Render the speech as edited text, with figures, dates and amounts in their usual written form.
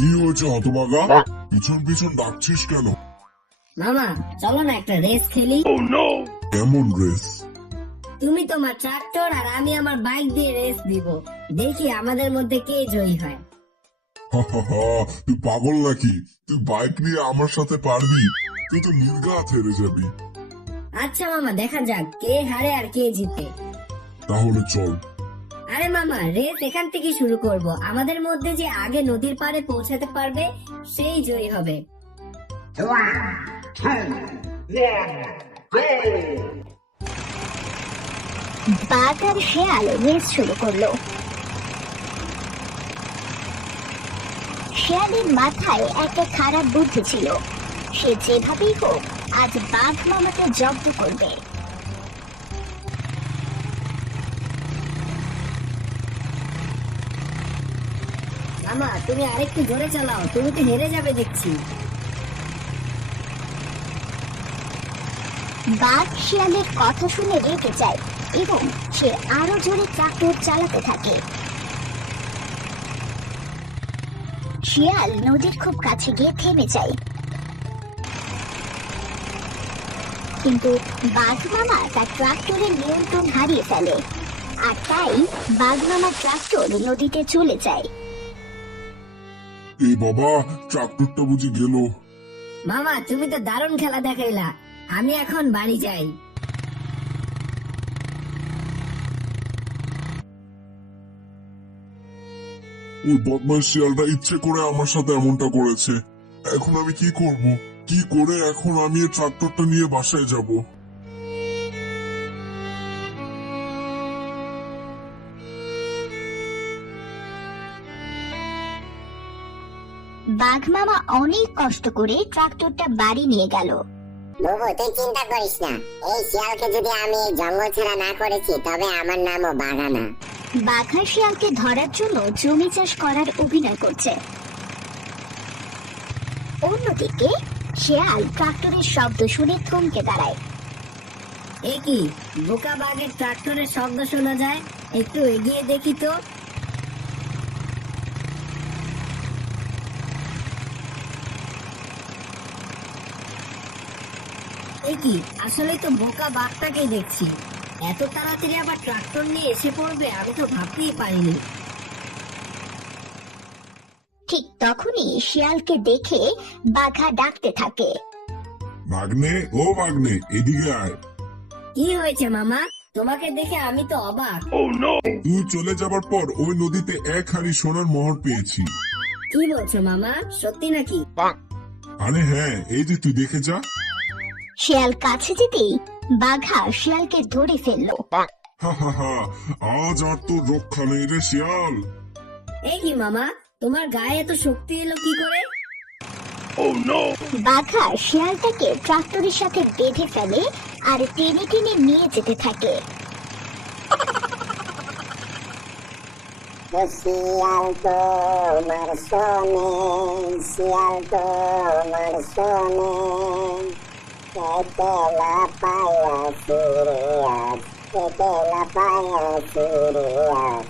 কি হয়েছে হতভাগা? পিছন পিছন ডাকছিস কেন? মামা চলো না একটা রেস খেলি। কেমন রেস? তুমি তোমার ট্রাক্টর আর আমি আমার বাইক দিয়ে রেস দিব, দেখি আমাদের মধ্যে কে জয়ী হয়। তুই পাগল নাকি? তুই বাইক নিয়ে আমার সাথে পারবি? তুই তো নির্ঘাত হেরে যাবি। আচ্ছা মামা, দেখা যাক কে হারে আর কে জিতে। তাহলে চল। আরে মামা, রেস এখান থেকে শুরু করব। আমাদের মধ্যে যে আগে নদীর পাড়ে পৌঁছাতে পারবে সেই জয়ী হবে। 3, 2, 1, go! বাঘ আর শেয়াল রেস শুরু করলো। শেয়ালের মাথায় একটা খারাপ বুদ্ধি ছিল, সে যেভাবেই হোক আজ বাঘ মামাকে জব্দ করবে। মামা তুমি আরেকটু জোরে চালাও, তুমি তো হেরে যাবে দেখছি। বাঘ শিয়ালের কথা শুনে রেগে যায় এবং সে আরো জোরে ট্রাক্টর চালাতে থাকে। শিয়াল নদীর খুব কাছে গিয়ে থেমে যায়, কিন্তু বাঘ মামা তার ট্রাক্টরের নিয়ন্ত্রণ হারিয়ে ফেলে, আর তাই বাঘ মামার ট্রাক্টর নদীতে চলে যায়। এই বাবা, ট্রাক্টরটা বুঝি গেল। মামা তুমি তো দারুণ খেলা দেখাইলা, আমি এখন বাড়ি যাই। ওই বদমাইশ শিয়ালটা ইচ্ছে করে আমার সাথে এমনটা করেছে। এখন আমি কি করব? কি করে এখন আমি এই ট্রাক্টরটা নিয়ে বাসায় যাব? বাঘ মামা অনেক কষ্ট করে ট্রাক্টরটা বাড়ি নিয়ে গেল। বুবু তুই চিন্তা করিস না, এই শিয়ালকে যদি আমি জঙ্গল ছাড়া না করেছি তবে আমার নামও বাঘানা। বাঘা শিয়ালকে ধরার জন্য জমি চাষ করার অভিনয় করছে। অন্যদিকে শিয়াল ট্রাক্টরের শব্দ শুনে থমকে দাঁড়ায়। এ কি, বোকা বাঘের ট্রাক্টরের শব্দ শোনা যায়, একটু এগিয়ে দেখি তো। এ কি, আসলেই তো বোকা বাঘটাকেই দেখছি। এত তাড়াতাড়ি আবার ট্রাক্টর নিয়ে এসে পড়বে আমি তো ভাবতেই পারিনি। ঠিক তখনই শিয়ালকে দেখে বাঘা ডাকতে থাকে। ভাগ্নে, ও ভাগ্নে, এদিকে আয়। কি হয়েছে মামা? তোমাকে দেখে আমি তো অবাক। তুই চলে যাবার পর ওই নদীতে এক হাড়ি সোনার মোহর পেয়েছি। কি বলছো মামা, সত্যি নাকি? আরে হ্যাঁ, এই যে তুই দেখে যা। শিয়াল কাছে যেতেই বাঘা শিয়ালকে ধরে ফেললো। আজ আর তোর রক্ষা নেই রে শিয়াল। এই কি মামা, তোমার গায়ে এত শক্তি এলো কি করে? বাঘা শিয়ালটাকে ট্রাক্টরের সাথে বেঁধে ফেলে আর টেনে টেনে নিয়ে যেতে থাকে। শিয়াল তোমার শোনে, শিয়াল তোমার শোনে, কেলা পায়া সুরে আজ, কেলা পায়া সুরে আজ,